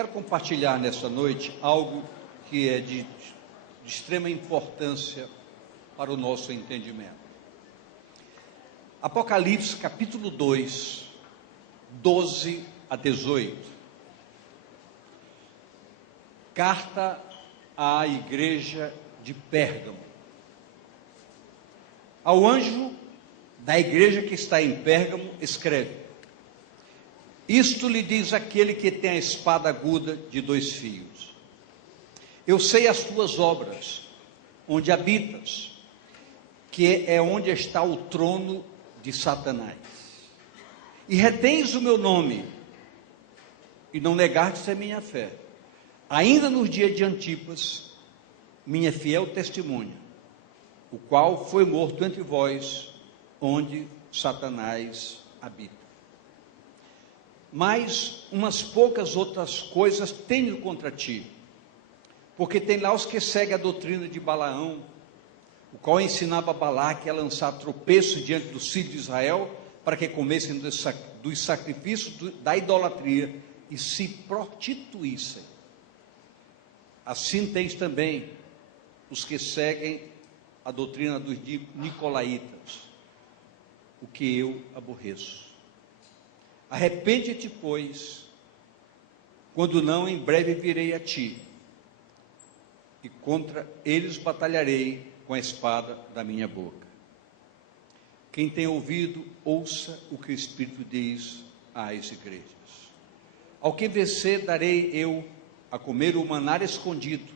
quero compartilhar nessa noite algo que é de extrema importância para o nosso entendimento. Apocalipse capítulo 2, 12 a 18. Carta à igreja de Pérgamo. Ao anjo da igreja que está em Pérgamo, escreve: isto lhe diz aquele que tem a espada aguda de 2 fios. Eu sei as tuas obras, onde habitas, que é onde está o trono de Satanás. E retens o meu nome, e não negastes a minha fé, ainda nos dias de Antipas, minha fiel testemunha, o qual foi morto entre vós, onde Satanás habita. Mas umas poucas outras coisas tenho contra ti, porque tem lá os que seguem a doutrina de Balaão, o qual ensinava Balaque a lançar tropeço diante dos filhos de Israel, para que comessem dos sacrifícios da idolatria e se prostituíssem. Assim tens também os que seguem a doutrina dos nicolaítas, o que eu aborreço. Arrepende-te, pois, quando não, em breve virei a ti, e contra eles batalharei com a espada da minha boca. Quem tem ouvido, ouça o que o Espírito diz às igrejas. Ao que vencer, darei eu a comer o maná escondido,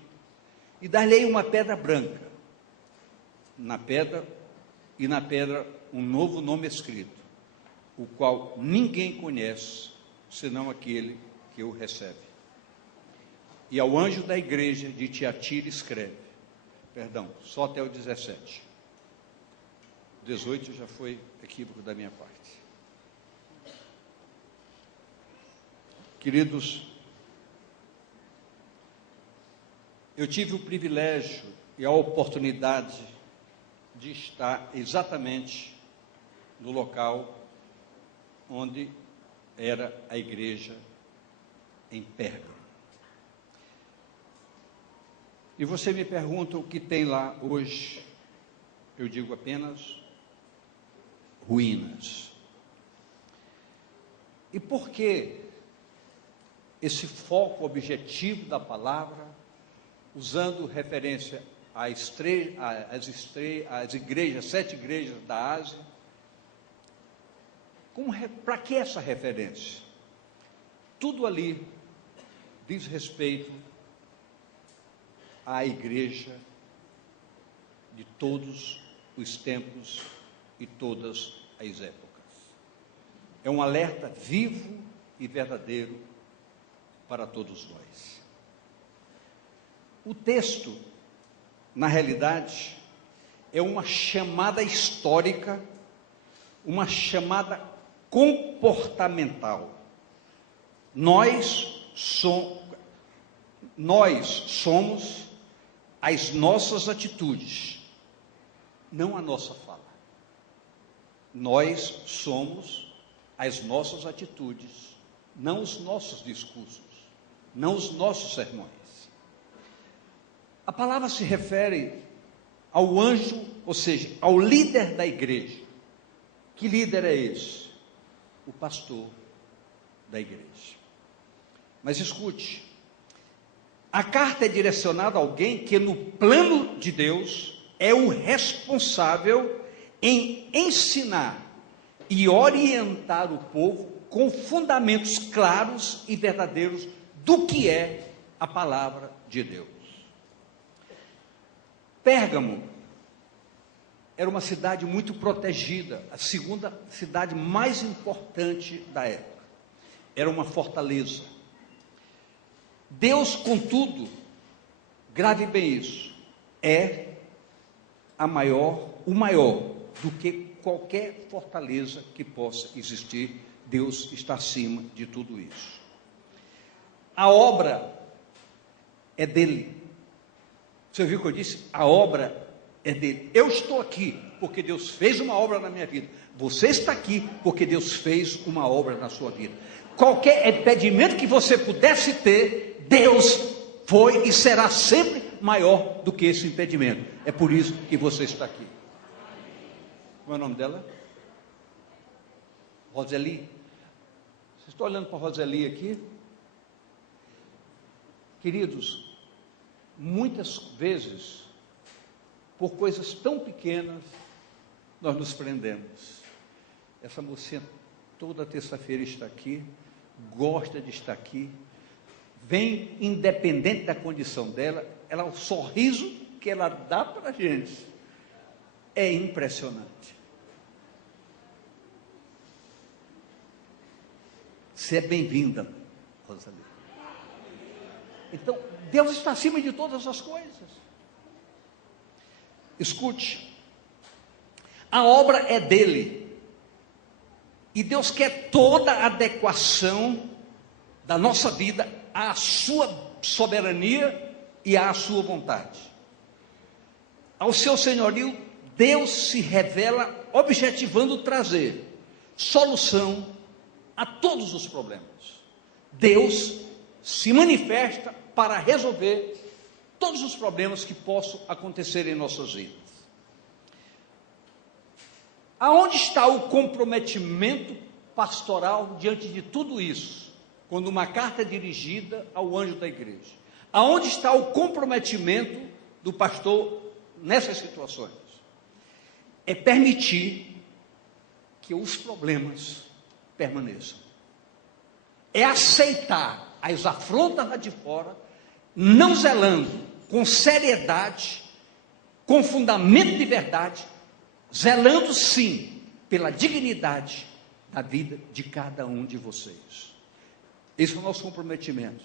e dar-lhe uma pedra branca, na pedra um novo nome escrito, o qual ninguém conhece, senão aquele que o recebe. E ao anjo da igreja de Tiatira escreve, só até o 17. 18 já foi equívoco da minha parte. Queridos, eu tive o privilégio e a oportunidade de estar exatamente no local onde era a igreja em Pérgamo. E você me pergunta o que tem lá hoje. Eu digo apenas ruínas. E por que esse foco objetivo da palavra, usando referência às 7 igrejas da Ásia? Para que essa referência? Tudo ali diz respeito à igreja de todos os tempos e todas as épocas. É um alerta vivo e verdadeiro para todos nós. O texto, na realidade, é uma chamada histórica, uma chamada comportamental. Nós somos as nossas atitudes, não a nossa fala. Nós somos as nossas atitudes, não os nossos discursos, não os nossos sermões. A palavra se refere ao anjo, ou seja, ao líder da igreja. Que líder é esse? O pastor da igreja. Mas escute, a carta é direcionada a alguém que no plano de Deus é o responsável em ensinar e orientar o povo com fundamentos claros e verdadeiros do que é a palavra de Deus. Pérgamo era uma cidade muito protegida, a segunda cidade mais importante da época. Era uma fortaleza. Deus, contudo, grave bem isso, é o maior do que qualquer fortaleza que possa existir. Deus está acima de tudo isso. A obra é dele. Você viu o que eu disse? A obra é dele. Eu estou aqui porque Deus fez uma obra na minha vida. Você está aqui porque Deus fez uma obra na sua vida. Qualquer impedimento que você pudesse ter, Deus foi e será sempre maior do que esse impedimento. É por isso que você está aqui. Qual é o nome dela? Roseli. Você está olhando para a Roseli aqui? Queridos, muitas vezes, por coisas tão pequenas, nós nos prendemos. Essa mocinha toda terça-feira está aqui, gosta de estar aqui, vem independente da condição dela, o sorriso que ela dá para a gente é impressionante. Você é bem-vinda, Roseli. Então, Deus está acima de todas as coisas. Escute, a obra é dele, e Deus quer toda a adequação da nossa vida à sua soberania e à sua vontade. Ao seu senhorio, Deus se revela objetivando trazer solução a todos os problemas. Deus se manifesta para resolver todos os problemas que possam acontecer em nossas vidas. Aonde está o comprometimento pastoral diante de tudo isso? Quando uma carta é dirigida ao anjo da igreja. Aonde está o comprometimento do pastor nessas situações? É permitir que os problemas permaneçam. É aceitar as afrontas lá de fora, não zelando com seriedade, com fundamento de verdade, zelando sim pela dignidade da vida de cada um de vocês. Esse é o nosso comprometimento,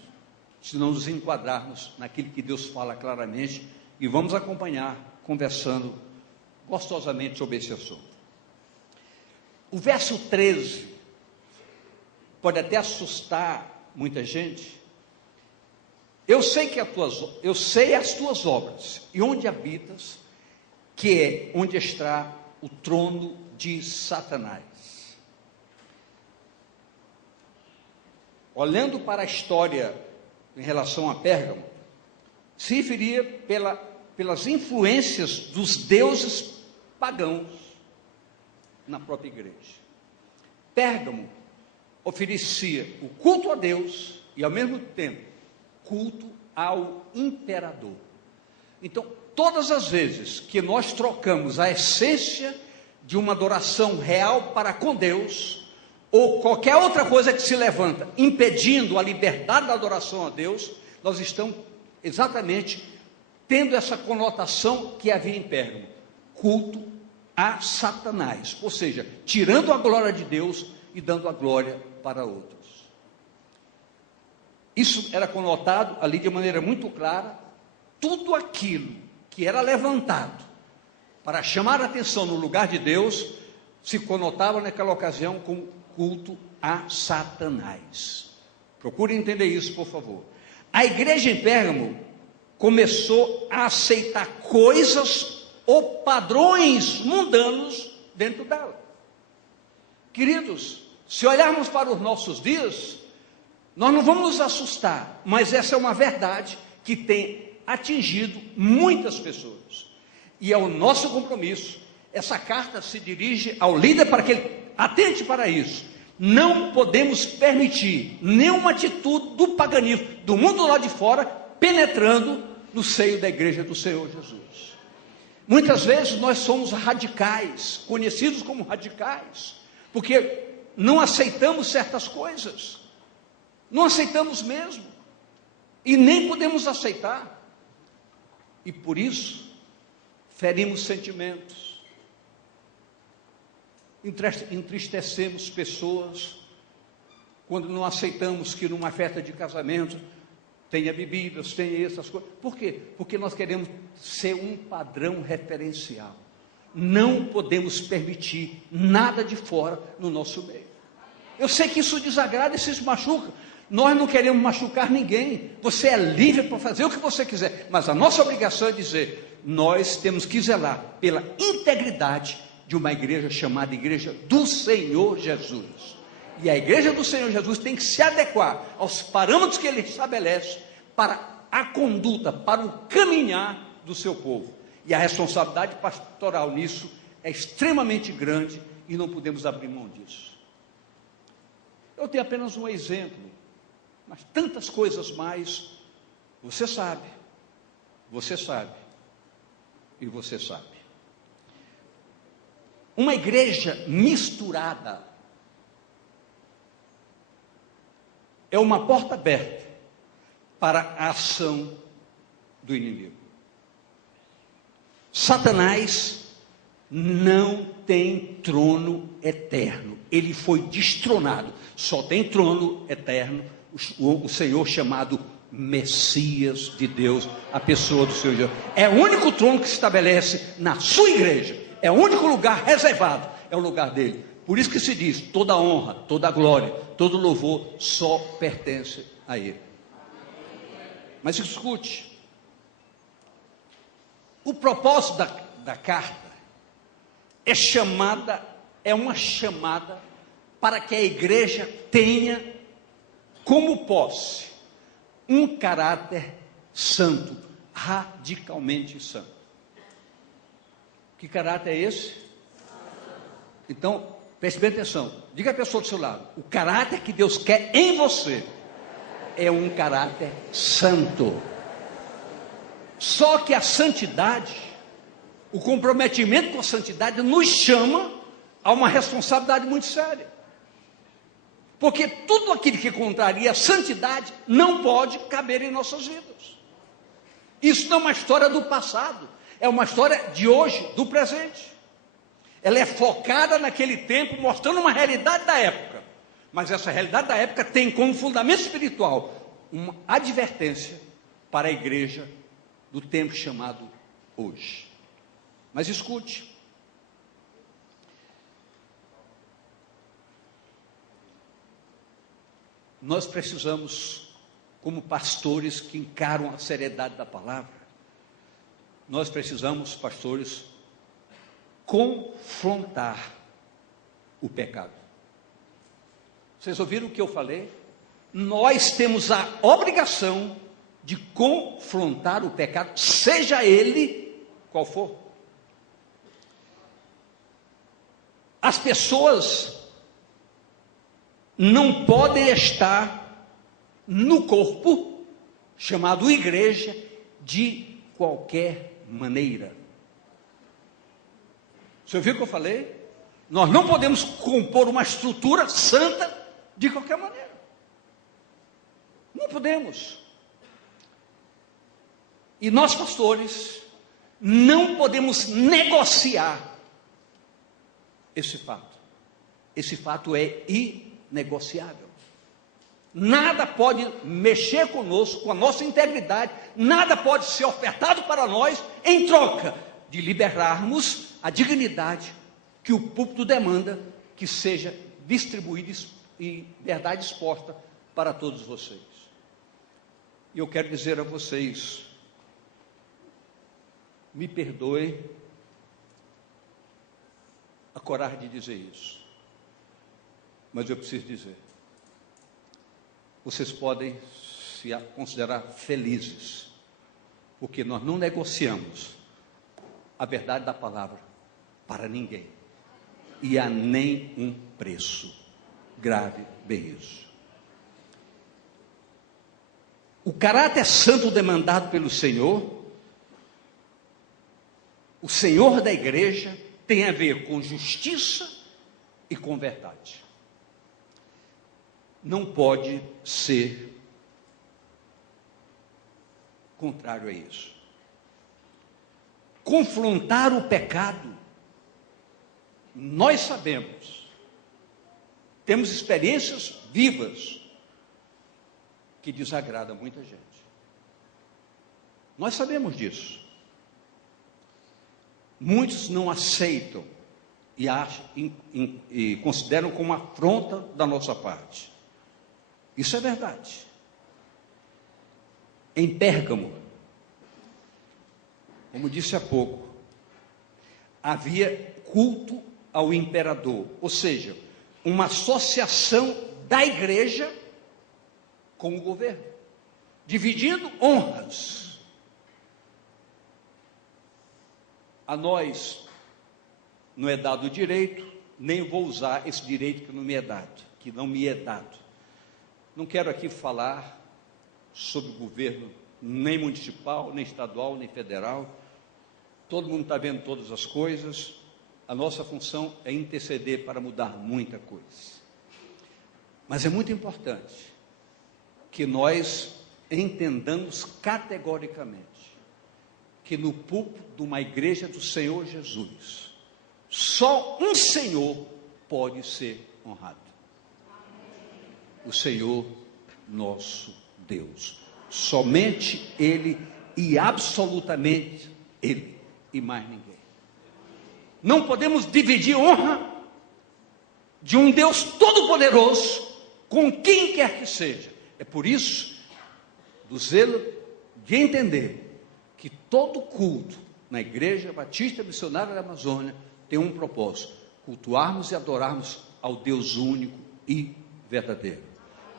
se não nos enquadrarmos naquilo que Deus fala claramente, e vamos acompanhar, conversando gostosamente sobre esse assunto. O verso 13 pode até assustar muita gente. Eu sei as tuas obras, e onde habitas, que é onde está o trono de Satanás. Olhando para a história em relação a Pérgamo, se referia pelas influências dos deuses pagãos na própria igreja. Pérgamo oferecia o culto a Deus e, ao mesmo tempo, culto ao imperador. Então, todas as vezes que nós trocamos a essência de uma adoração real para com Deus, ou qualquer outra coisa que se levanta impedindo a liberdade da adoração a Deus, nós estamos exatamente tendo essa conotação que havia em Pérgamo: culto a Satanás, ou seja, tirando a glória de Deus e dando a glória para outros. Isso era conotado ali de maneira muito clara. Tudo aquilo que era levantado para chamar a atenção no lugar de Deus, se conotava naquela ocasião como culto a Satanás. Procure entender isso, por favor. A igreja em Pérgamo começou a aceitar coisas ou padrões mundanos dentro dela. Queridos, se olharmos para os nossos dias, nós não vamos nos assustar, mas essa é uma verdade que tem atingido muitas pessoas. E é o nosso compromisso. Essa carta se dirige ao líder para que ele atente para isso. Não podemos permitir nenhuma atitude do paganismo, do mundo lá de fora, penetrando no seio da igreja do Senhor Jesus. Muitas vezes nós somos radicais, conhecidos como radicais, porque não aceitamos certas coisas. Não aceitamos mesmo. E nem podemos aceitar. E por isso, ferimos sentimentos, entristecemos pessoas, quando não aceitamos que numa festa de casamento tenha bebidas, tenha essas coisas. Por quê? Porque nós queremos ser um padrão referencial. Não podemos permitir nada de fora no nosso meio. Eu sei que isso desagrada e se machuca. Nós não queremos machucar ninguém. Você é livre para fazer o que você quiser, mas a nossa obrigação é dizer: nós temos que zelar pela integridade de uma igreja chamada Igreja do Senhor Jesus. E a Igreja do Senhor Jesus tem que se adequar aos parâmetros que Ele estabelece para a conduta, para o caminhar do seu povo. E a responsabilidade pastoral nisso é extremamente grande e não podemos abrir mão disso. Eu tenho apenas um exemplo, mas tantas coisas mais, você sabe, e você sabe. Uma igreja misturada é uma porta aberta para a ação do inimigo. Satanás não tem trono eterno, ele foi destronado. Só tem trono eterno o Senhor chamado Messias de Deus, a pessoa do Senhor Jesus. É o único trono que se estabelece na sua igreja, é o único lugar reservado, é o lugar dele. Por isso que se diz, toda honra, toda glória, todo louvor só pertence a ele. Mas escute, o propósito da carta é uma chamada para que a igreja tenha como posse um caráter santo, radicalmente santo. Que caráter é esse? Então, preste bem atenção, diga à pessoa do seu lado, o caráter que Deus quer em você é um caráter santo. Só que a santidade, o comprometimento com a santidade nos chama a uma responsabilidade muito séria. Porque tudo aquilo que contraria a santidade não pode caber em nossas vidas. Isso não é uma história do passado, é uma história de hoje, do presente. Ela é focada naquele tempo, mostrando uma realidade da época. Mas essa realidade da época tem como fundamento espiritual uma advertência para a igreja do tempo chamado hoje. Mas escute, nós precisamos, como pastores que encaram a seriedade da palavra, nós precisamos, pastores, confrontar o pecado. Vocês ouviram o que eu falei? Nós temos a obrigação de confrontar o pecado, seja ele qual for. As pessoas não podem estar no corpo, chamado igreja, de qualquer maneira. Você ouviu o que eu falei? Nós não podemos compor uma estrutura santa de qualquer maneira. Não podemos. E nós, pastores, não podemos negociar esse fato. Esse fato é inegociável. Nada pode mexer conosco, com a nossa integridade, nada pode ser ofertado para nós em troca de liberarmos a dignidade que o púlpito demanda que seja distribuída e verdade exposta para todos vocês. E eu quero dizer a vocês, me perdoe a coragem de dizer isso, mas eu preciso dizer. Vocês podem se considerar felizes, porque nós não negociamos a verdade da palavra para ninguém, e a nenhum preço. Grave bem isso. O caráter santo demandado pelo Senhor, o Senhor da igreja, tem a ver com justiça e com verdade. Não pode ser contrário a isso. Confrontar o pecado, nós sabemos, temos experiências vivas que desagradam muita gente. Nós sabemos disso. Muitos não aceitam e acham e consideram como afronta da nossa parte. Isso é verdade. Em Pérgamo, como disse há pouco, havia culto ao imperador, ou seja, uma associação da igreja com o governo, dividindo honras. A nós não é dado o direito, nem vou usar esse direito que não me é dado, que não me é dado. Não quero aqui falar sobre o governo, nem municipal, nem estadual, nem federal. Todo mundo está vendo todas as coisas. A nossa função é interceder para mudar muita coisa. Mas é muito importante que nós entendamos categoricamente que no púlpito de uma igreja do Senhor Jesus, só um Senhor pode ser honrado. O Senhor nosso Deus. Somente Ele e absolutamente Ele e mais ninguém. Não podemos dividir honra de um Deus todo-poderoso com quem quer que seja. É por isso do zelo de entender que todo culto na Igreja Batista Missionária da Amazônia tem um propósito: cultuarmos e adorarmos ao Deus único e verdadeiro.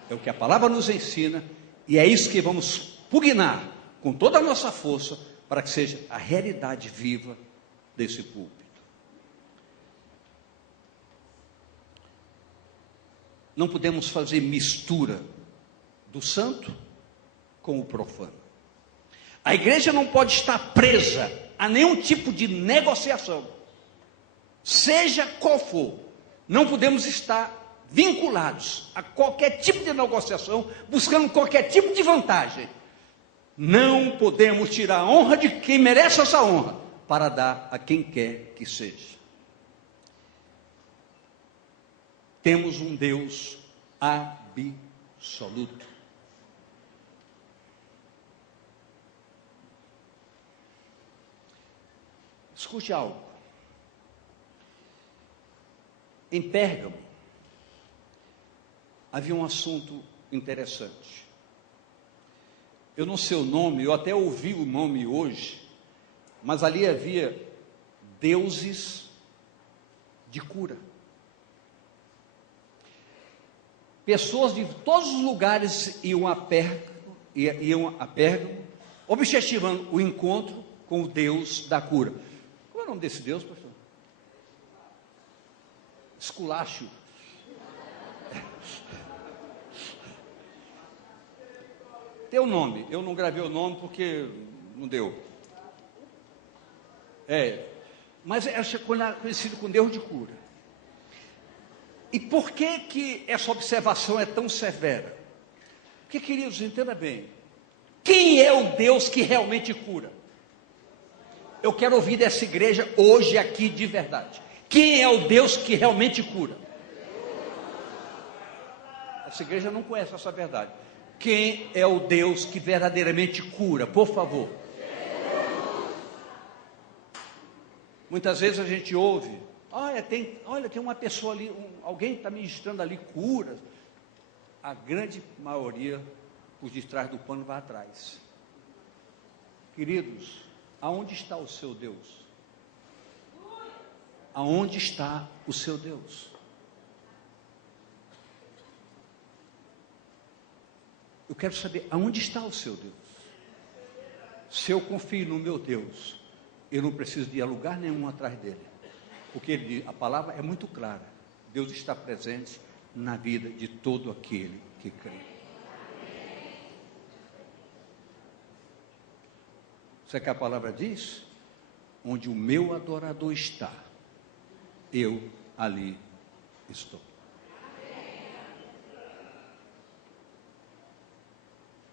É o que a palavra nos ensina e é isso que vamos pugnar com toda a nossa força para que seja a realidade viva desse púlpito. Não podemos fazer mistura do santo com o profano. A igreja não pode estar presa a nenhum tipo de negociação, seja qual for. Não podemos estar vinculados a qualquer tipo de negociação, buscando qualquer tipo de vantagem. Não podemos tirar a honra de quem merece essa honra para dar a quem quer que seja. Temos um Deus absoluto. Escute algo. Em Pérgamo, havia um assunto interessante. Eu não sei o nome, eu até ouvi o nome hoje, mas ali havia deuses de cura. Pessoas de todos os lugares iam a Pérgamo, objetivando o encontro com o Deus da cura. Qual é o nome desse Deus, pastor? Esculacho. Tem o nome, eu não gravei o nome porque não deu. Mas é conhecido como Deus de cura. E por que essa observação é tão severa? Porque, queridos, entenda bem, quem é o Deus que realmente cura? Eu quero ouvir dessa igreja hoje aqui de verdade. Quem é o Deus que realmente cura? Essa igreja não conhece essa verdade. Quem é o Deus que verdadeiramente cura? Por favor. Muitas vezes a gente ouve, olha, tem uma pessoa ali, alguém está ministrando ali cura. A grande maioria, por detrás do pano, vai atrás. Queridos, aonde está o seu Deus? Aonde está o seu Deus? Eu quero saber, aonde está o seu Deus? Se eu confio no meu Deus, eu não preciso de lugar nenhum atrás dele. Porque a palavra é muito clara. Deus está presente na vida de todo aquele que crê. Sabe o que a palavra diz? Onde o meu adorador está, eu ali estou.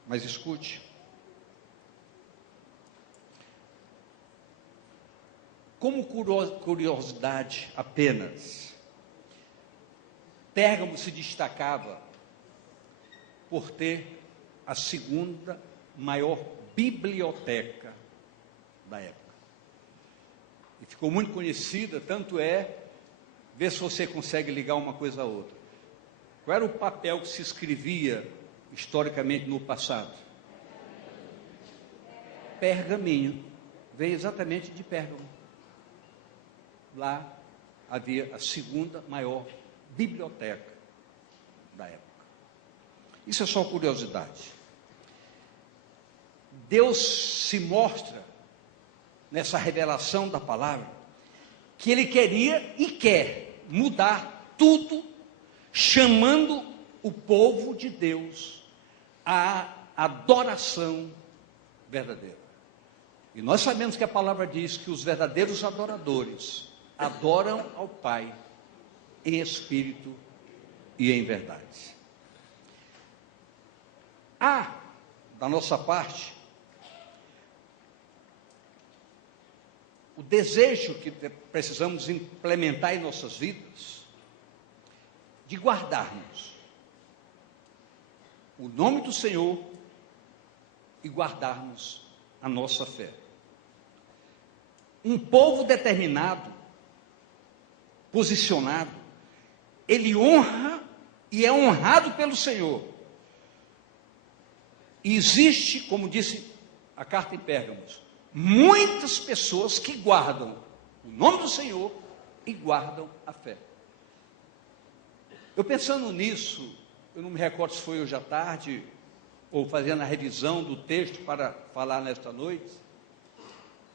Mas escute, como curiosidade apenas, Pérgamo se destacava por ter a segunda maior biblioteca da época. E ficou muito conhecida, tanto vê se você consegue ligar uma coisa a outra. Qual era o papel que se escrevia historicamente no passado? Pergaminho. veio exatamente de Pérgamo. Lá havia a segunda maior biblioteca da época. Isso é só curiosidade. Deus se mostra nessa revelação da palavra que Ele queria e quer mudar tudo, chamando o povo de Deus à adoração verdadeira. E nós sabemos que a palavra diz que os verdadeiros adoradores adoram ao Pai em espírito e em verdade. Há, da nossa parte, o desejo que precisamos implementar em nossas vidas, de guardarmos o nome do Senhor e guardarmos a nossa fé. Um povo determinado, posicionado, ele honra e é honrado pelo Senhor. E existe, como disse a carta em Pérgamos, muitas pessoas que guardam o nome do Senhor e guardam a fé. Eu pensando nisso, eu não me recordo se foi hoje à tarde, ou fazendo a revisão do texto para falar nesta noite,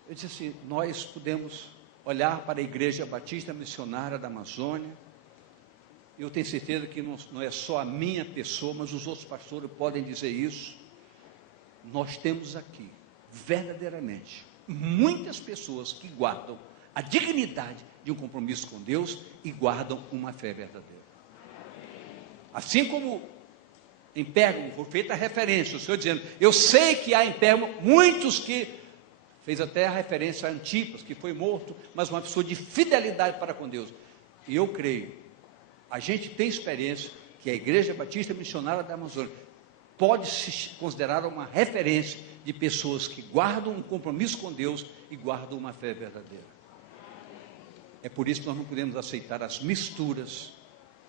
eu disse assim, nós podemos olhar para a Igreja Batista Missionária da Amazônia, eu tenho certeza que não é só a minha pessoa, mas os outros pastores podem dizer isso, nós temos aqui, verdadeiramente, muitas pessoas que guardam a dignidade de um compromisso com Deus e guardam uma fé verdadeira. Assim como em Pérgamo foi feita a referência, o Senhor dizendo, eu sei que há em Pérgamo muitos que, fez até a referência a Antipas, que foi morto, mas uma pessoa de fidelidade para com Deus. E eu creio, a gente tem experiência que a Igreja Batista Missionária da Amazônia pode se considerar uma referência de pessoas que guardam um compromisso com Deus e guardam uma fé verdadeira. É por isso que nós não podemos aceitar as misturas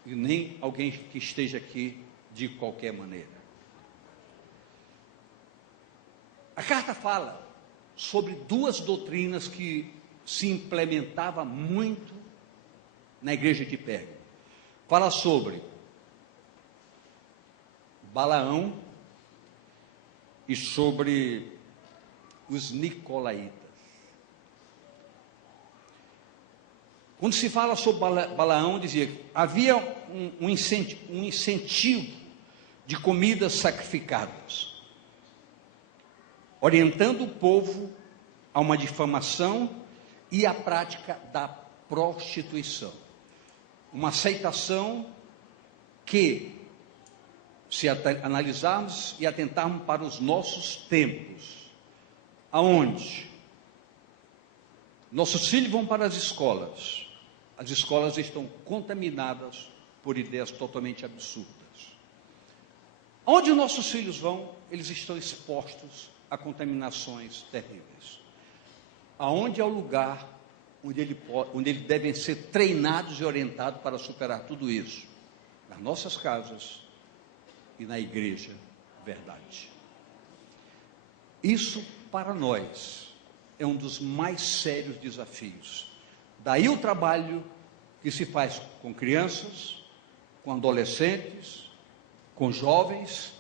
e nem alguém que esteja aqui de qualquer maneira. A carta fala sobre duas doutrinas que se implementava muito na igreja de Pérgamo. Fala sobre Balaão e sobre os nicolaítas. Quando se fala sobre Balaão, dizia que havia um incentivo de comidas sacrificadas, orientando o povo a uma difamação e à prática da prostituição. Uma aceitação que, se analisarmos e atentarmos para os nossos tempos, aonde nossos filhos vão para as escolas estão contaminadas por ideias totalmente absurdas. Onde nossos filhos vão, eles estão expostos a contaminações terríveis. Aonde é o lugar onde eles devem ser treinados e orientados para superar tudo isso? Nas nossas casas e na igreja, verdade. Isso, para nós, é um dos mais sérios desafios. Daí o trabalho que se faz com crianças, com adolescentes, com jovens,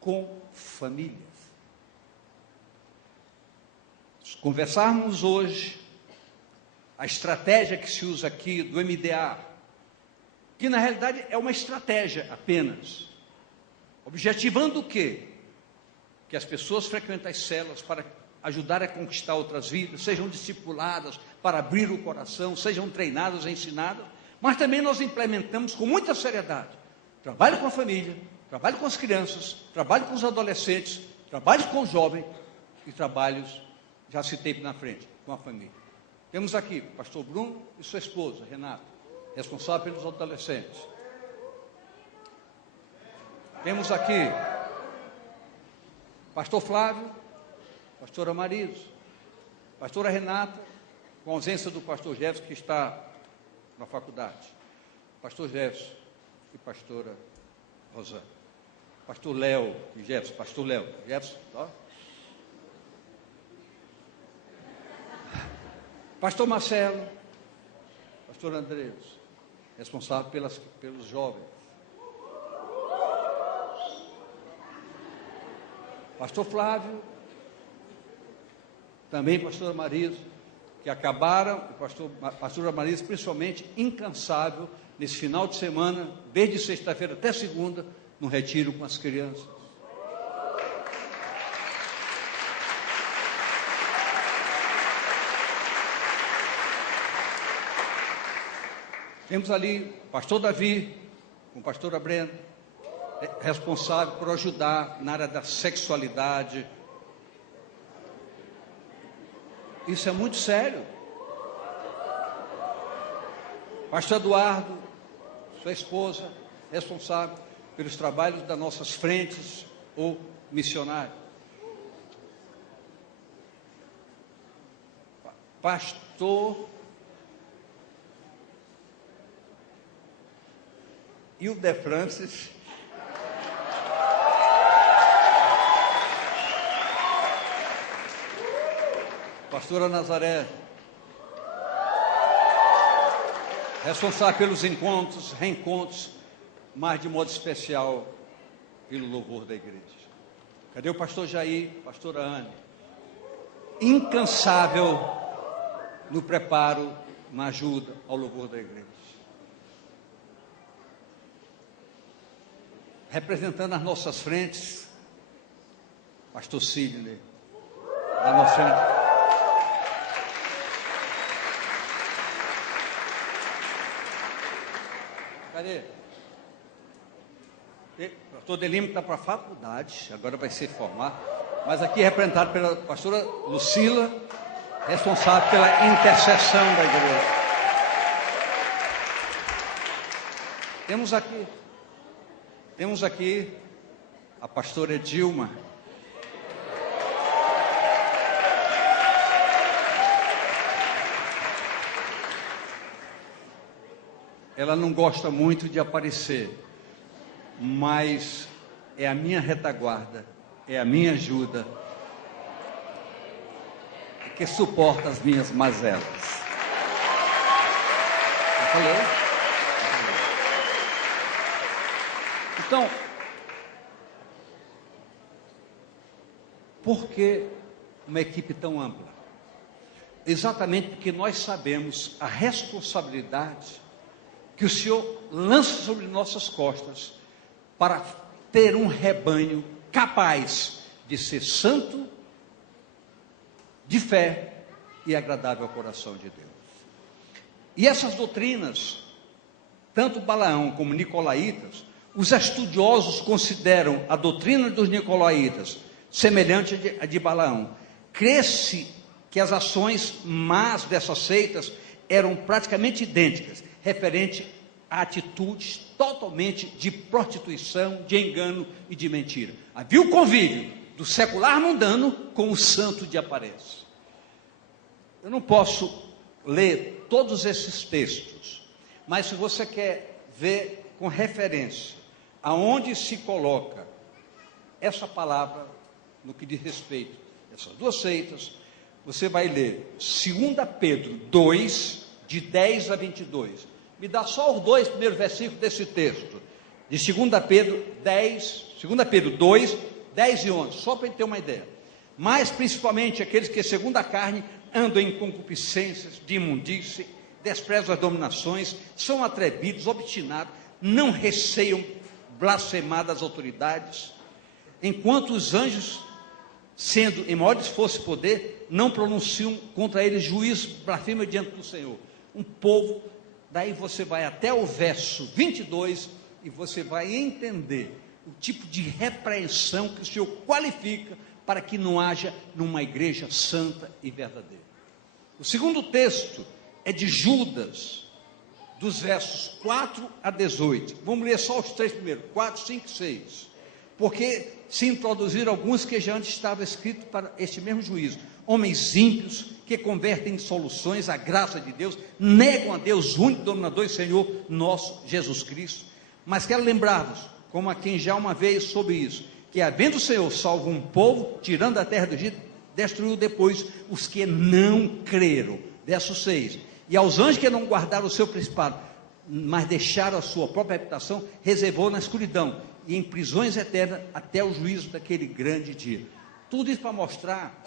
com famílias. Se conversarmos hoje, a estratégia que se usa aqui do MDA, que na realidade é uma estratégia apenas, objetivando o quê? Que as pessoas frequentem as células para ajudar a conquistar outras vidas, sejam discipuladas para abrir o coração, sejam treinadas, ensinadas, mas também nós implementamos com muita seriedade, trabalho com a família, trabalho com as crianças, trabalho com os adolescentes, trabalho com os jovens e trabalhos, já citei na frente, com a família. Temos aqui o pastor Bruno e sua esposa, Renata, responsável pelos adolescentes. Temos aqui pastor Flávio, pastora Marisa, pastora Renata, com a ausência do pastor Jefferson, que está na faculdade, pastor Jefferson e pastora Rosana, pastor Léo e Jefferson, pastor Léo, Jefferson, ó. Pastor Marcelo, pastor Andreus, responsável pelos jovens. Pastor Flávio, também pastora Marisa, que acabaram, pastora Marisa, principalmente, incansável, nesse final de semana, desde sexta-feira até segunda, no retiro com as crianças. Temos ali o pastor Davi, com a pastora Brenda, responsável por ajudar na área da sexualidade. Isso é muito sério. Pastor Eduardo, sua esposa, responsável pelos trabalhos das nossas frentes ou missionários. Pastor Hilde Francis, pastora Nazaré, responsável pelos encontros, reencontros, mas de modo especial pelo louvor da igreja. Cadê o pastor Jair, pastora Anne? Incansável no preparo, na ajuda ao louvor da igreja. Representando as nossas frentes, pastor Sidney, da nossa frente. Cadê? O pastor Delimo está para a faculdade, agora vai se formar, mas aqui representado pela pastora Lucila, responsável pela intercessão da igreja. Temos aqui a pastora Dilma. Ela não gosta muito de aparecer, mas é a minha retaguarda, é a minha ajuda, que suporta as minhas mazelas. Eu falei? Então, por que uma equipe tão ampla? Exatamente porque nós sabemos a responsabilidade que o Senhor lança sobre nossas costas para ter um rebanho capaz de ser santo, de fé e agradável ao coração de Deus. E essas doutrinas, tanto Balaão como Nicolaítas, os estudiosos consideram a doutrina dos Nicolaítas semelhante à de Balaão. Crê-se que as ações más dessas seitas eram praticamente idênticas, referente a atitudes totalmente de prostituição, de engano e de mentira. Havia o convívio do secular mundano com o santo de aparência. Eu não posso ler todos esses textos, mas se você quer ver com referência aonde se coloca essa palavra no que diz respeito a essas duas seitas, você vai ler 2 Pedro 2, de 10 a 22. Me dá só os dois primeiros versículos desse texto, de 2 Pedro 2, 10 e 11, só para a gente ter uma ideia. Mas principalmente aqueles que segundo a carne andam em concupiscências, de imundície, desprezam as dominações, são atrevidos, obstinados, não receiam blasfemar das autoridades, enquanto os anjos, sendo em maior esforço e poder, não pronunciam contra eles juízo, blasfema diante do Senhor. Um povo, daí você vai até o verso 22 e você vai entender o tipo de repreensão que o Senhor qualifica para que não haja numa igreja santa e verdadeira. O segundo texto é de Judas, dos versos 4 a 18. Vamos ler só os três primeiros, 4, 5 e 6. Porque se introduziram alguns que já antes estavam escritos para este mesmo juízo. Homens ímpios que convertem em soluções a graça de Deus, negam a Deus único, dominador e Senhor nosso Jesus Cristo. Mas quero lembrar-vos, como a quem já uma vez soube isso, que havendo o Senhor salvo um povo, tirando a terra do Egito, destruiu depois os que não creram. verso 6: e aos anjos que não guardaram o seu principado, mas deixaram a sua própria habitação, reservou na escuridão e em prisões eternas até o juízo daquele grande dia. Tudo isso para mostrar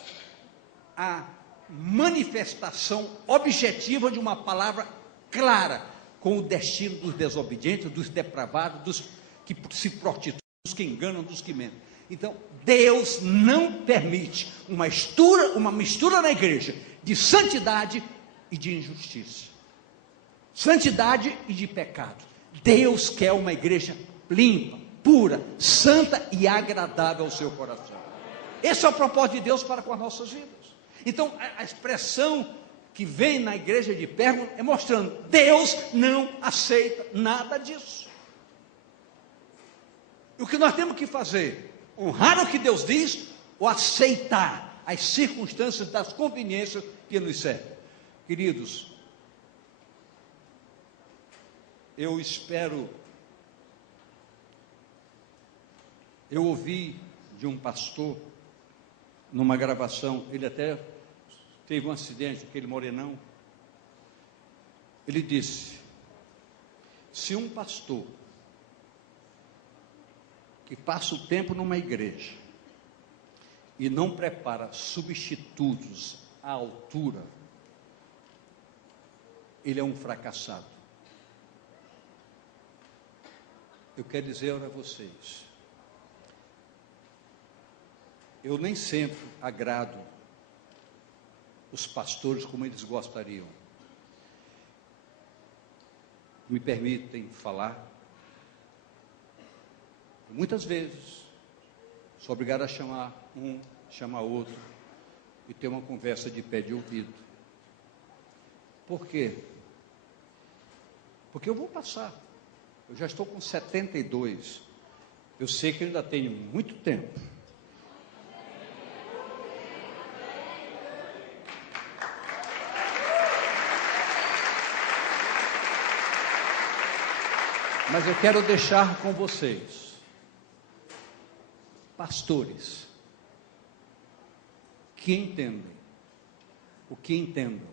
a manifestação objetiva de uma palavra clara, com o destino dos desobedientes, dos depravados, dos que se prostituem, dos que enganam, dos que mentem. Então, Deus não permite uma mistura na igreja de santidade e de injustiça, santidade e de pecado. Deus quer uma igreja limpa, pura, santa e agradável ao seu coração. Esse é o propósito de Deus para com as nossas vidas. Então, a expressão que vem na igreja de Pérgamo é mostrando: Deus não aceita nada disso. E o que nós temos que fazer? Honrar o que Deus diz ou aceitar as circunstâncias das conveniências que nos servem? Queridos, eu ouvi de um pastor numa gravação, ele até teve um acidente, aquele morenão. Ele disse: se um pastor que passa o tempo numa igreja e não prepara substitutos à altura, ele é um fracassado. Eu quero dizer a vocês, eu nem sempre agrado os pastores como eles gostariam. Me permitem falar. Muitas vezes sou obrigado a chamar um, chamar outro e ter uma conversa de pé de ouvido. Por quê? Porque eu vou passar. Eu já estou com 72. Eu sei que ainda tenho muito tempo. Mas eu quero deixar com vocês, pastores, que entendem o que entendam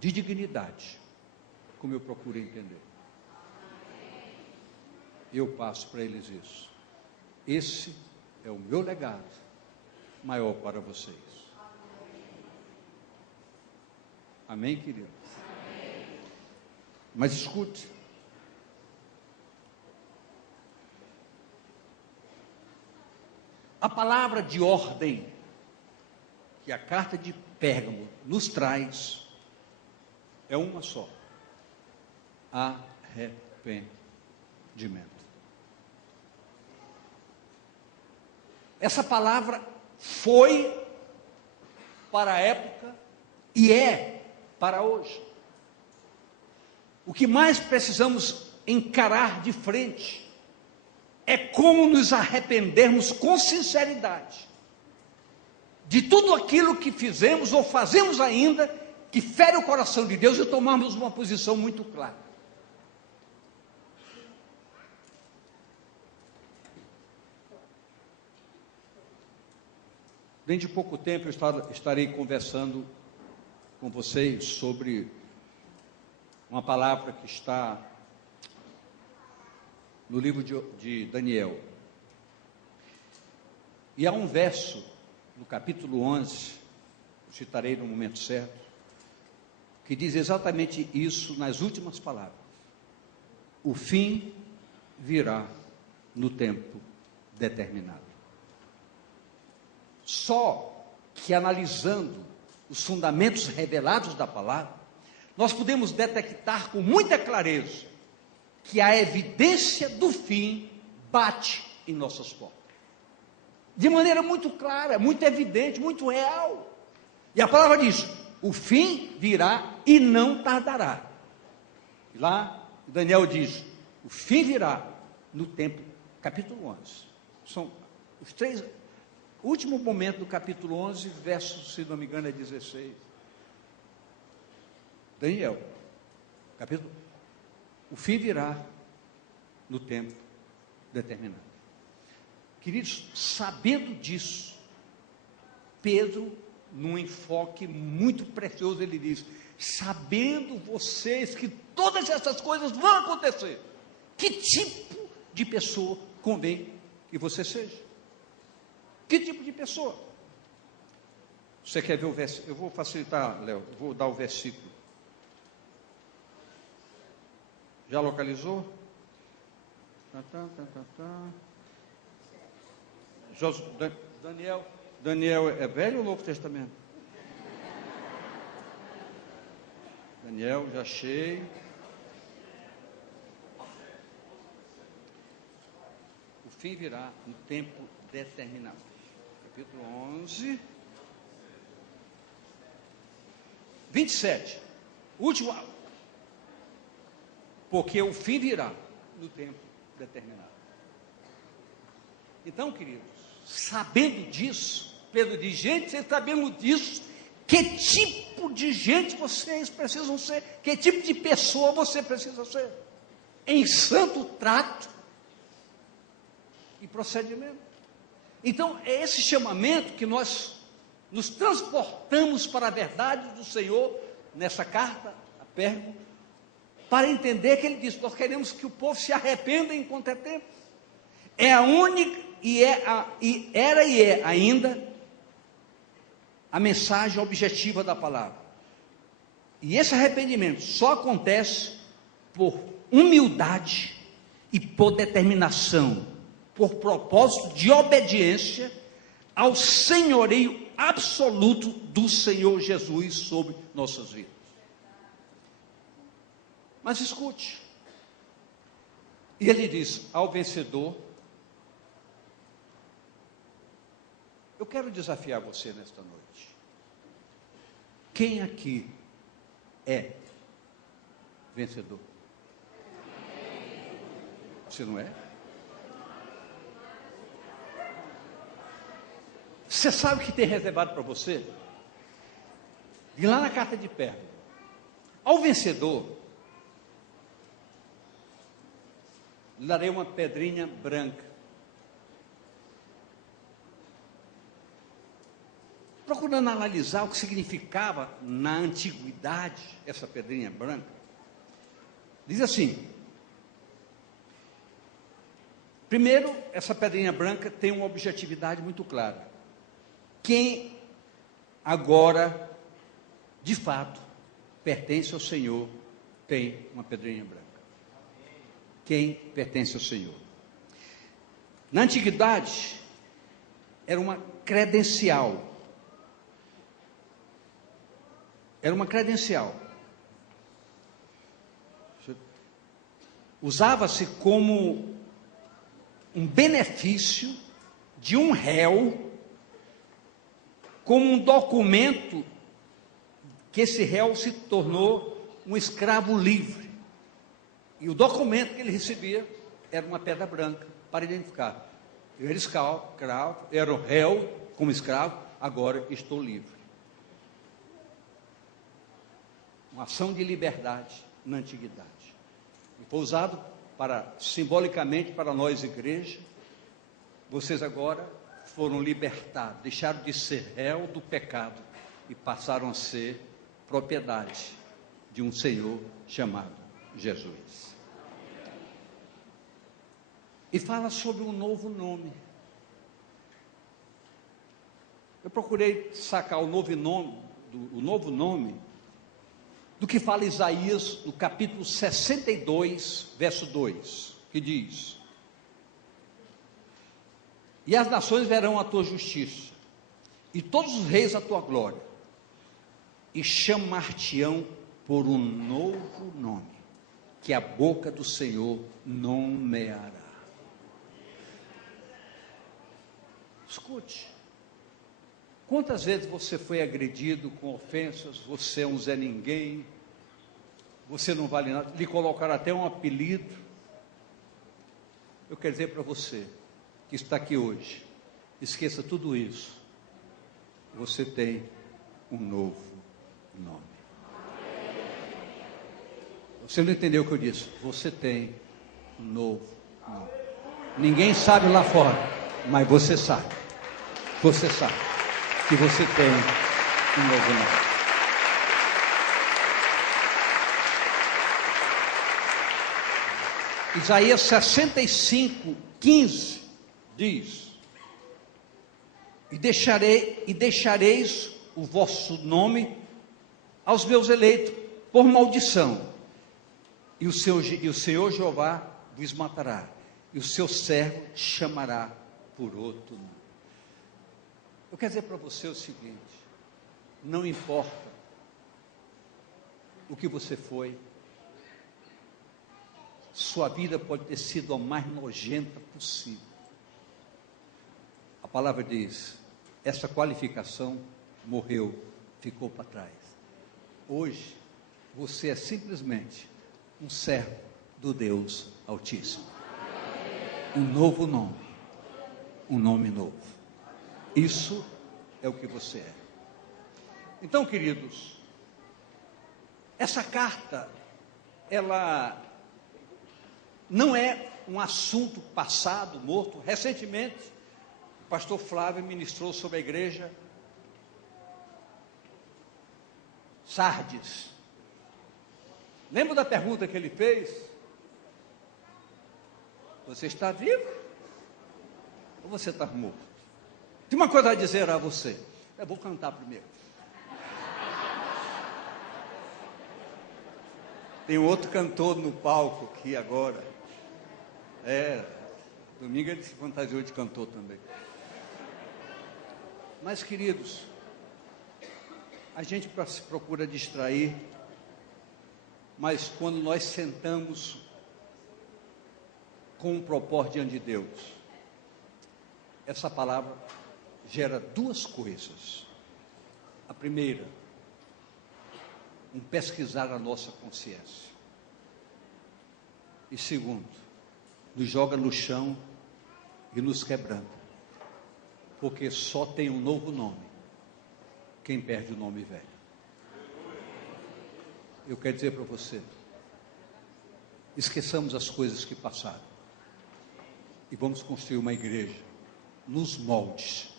de dignidade, como eu procuro entender. Eu passo para eles isso. Esse é o meu legado maior para vocês. Amém, querido? Amém. Mas escute. A palavra de ordem que a carta de Pérgamo nos traz é uma só: arrependimento. Essa palavra foi para a época e é para hoje. O que mais precisamos encarar de frente é como nos arrependermos com sinceridade de tudo aquilo que fizemos ou fazemos ainda que fere o coração de Deus, e tomarmos uma posição muito clara. Dentro de pouco tempo eu estarei conversando com vocês sobre uma palavra que está no livro de Daniel. E há um verso no capítulo 11, eu citarei no momento certo, que diz exatamente isso nas últimas palavras: o fim virá no tempo determinado. Só que analisando os fundamentos revelados da palavra, nós podemos detectar com muita clareza que a evidência do fim bate em nossas portas, de maneira muito clara, muito evidente, muito real. E a palavra diz: o fim virá e não tardará. E lá Daniel diz: o fim virá no tempo, capítulo 11. São os três, último momento do capítulo 11, verso, se não me engano, é 16. Daniel, capítulo: o fim virá no tempo determinado. Queridos, sabendo disso, Pedro, num enfoque muito precioso, ele diz: sabendo vocês que todas essas coisas vão acontecer, que tipo de pessoa convém que você seja? Que tipo de pessoa? Você quer ver o versículo? Eu vou facilitar, Léo, eu vou dar o versículo. Já localizou? Daniel é Velho ou Novo Testamento? Daniel, já achei. O fim virá no tempo determinado. Capítulo 11, 27. Último. Porque o fim virá no tempo determinado. Então, queridos, sabendo disso, Pedro diz: gente, vocês sabendo disso, que tipo de gente vocês precisam ser? Que tipo de pessoa você precisa ser? Em santo trato e procedimento. Então, é esse chamamento que nós nos transportamos para a verdade do Senhor, nessa carta a Pérgamo, para entender que ele diz: nós queremos que o povo se arrependa enquanto é tempo. É a única, era e é ainda a mensagem objetiva da palavra. E esse arrependimento só acontece por humildade e por determinação, por propósito de obediência ao senhoreio absoluto do Senhor Jesus sobre nossas vidas. Mas escute, e ele diz ao vencedor. Eu quero desafiar você nesta noite. Quem aqui é vencedor? Você não é? Você sabe o que tem reservado para você? E lá na carta de Pérgamo, ao vencedor, lhe darei uma pedrinha branca. Procurando analisar o que significava na antiguidade essa pedrinha branca, diz assim: primeiro, essa pedrinha branca tem uma objetividade muito clara. Quem agora, de fato, pertence ao Senhor, tem uma pedrinha branca. Quem pertence ao Senhor. Na antiguidade, era uma credencial. Era uma credencial. Usava-se como um benefício de um réu, como um documento que esse réu se tornou um escravo livre. E o documento que ele recebia era uma pedra branca para identificar: eu era escravo, era o réu como escravo, agora estou livre. Uma ação de liberdade na antiguidade. E foi usado simbolicamente para nós, igreja. Vocês agora foram libertados, deixaram de ser réu do pecado e passaram a ser propriedade de um Senhor chamado Jesus. E fala sobre um novo nome. Eu procurei sacar o novo nome do que fala Isaías no capítulo 62, verso 2, que diz: e as nações verão a tua justiça, e todos os reis a tua glória, e chamar-te-ão por um novo nome, que a boca do Senhor nomeará. Escute, quantas vezes você foi agredido com ofensas? Você é um Zé Ninguém, você não vale nada, lhe colocaram até um apelido. Eu quero dizer para você que está aqui hoje, esqueça tudo isso, você tem um novo nome. Você não entendeu o que eu disse? Você tem um novo nome. Ninguém sabe lá fora, mas você sabe. Você sabe que você tem um novo nome. Isaías 65, 15 diz: e deixareis o vosso nome aos meus eleitos por maldição, e o Senhor Jeová vos matará, e o seu servo chamará por outro nome. Eu quero dizer para você o seguinte: não importa o que você foi, sua vida pode ter sido a mais nojenta possível. A palavra diz: essa qualificação morreu, ficou para trás. Hoje, você é simplesmente um servo do Deus Altíssimo. Um novo nome, um nome novo. Isso é o que você é. Então, queridos, essa carta, ela não é um assunto passado, morto. Recentemente, o pastor Flávio ministrou sobre a igreja Sardes. Lembra da pergunta que ele fez? Você está vivo? Ou você está morto? Tem uma coisa a dizer a você. Eu vou cantar primeiro. Tem outro cantor no palco aqui agora. Domingo ele se fantasiou de cantor também. Mas, queridos, a gente procura distrair, mas quando nós sentamos com um propósito diante de Deus, essa palavra gera duas coisas. A primeira, um pesquisar a nossa consciência. E segundo, nos joga no chão e nos quebranta. Porque só tem um novo nome quem perde o nome velho. Eu quero dizer para você, esqueçamos as coisas que passaram e vamos construir uma igreja nos moldes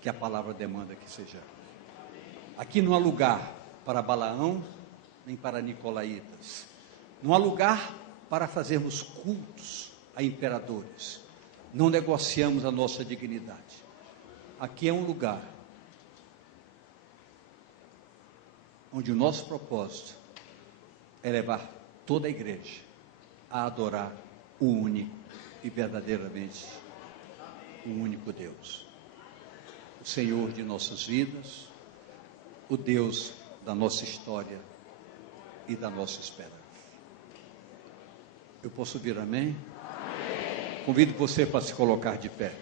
que a palavra demanda que seja. Aqui não há lugar para Balaão nem para nicolaítas. Não há lugar para fazermos cultos a imperadores. Não negociamos a nossa dignidade. Aqui é um lugar onde o nosso propósito é levar toda a igreja a adorar o único e verdadeiramente o único Deus, o Senhor de nossas vidas, o Deus da nossa história e da nossa esperança. Eu posso ouvir amém? Amém. Convido você para se colocar de pé.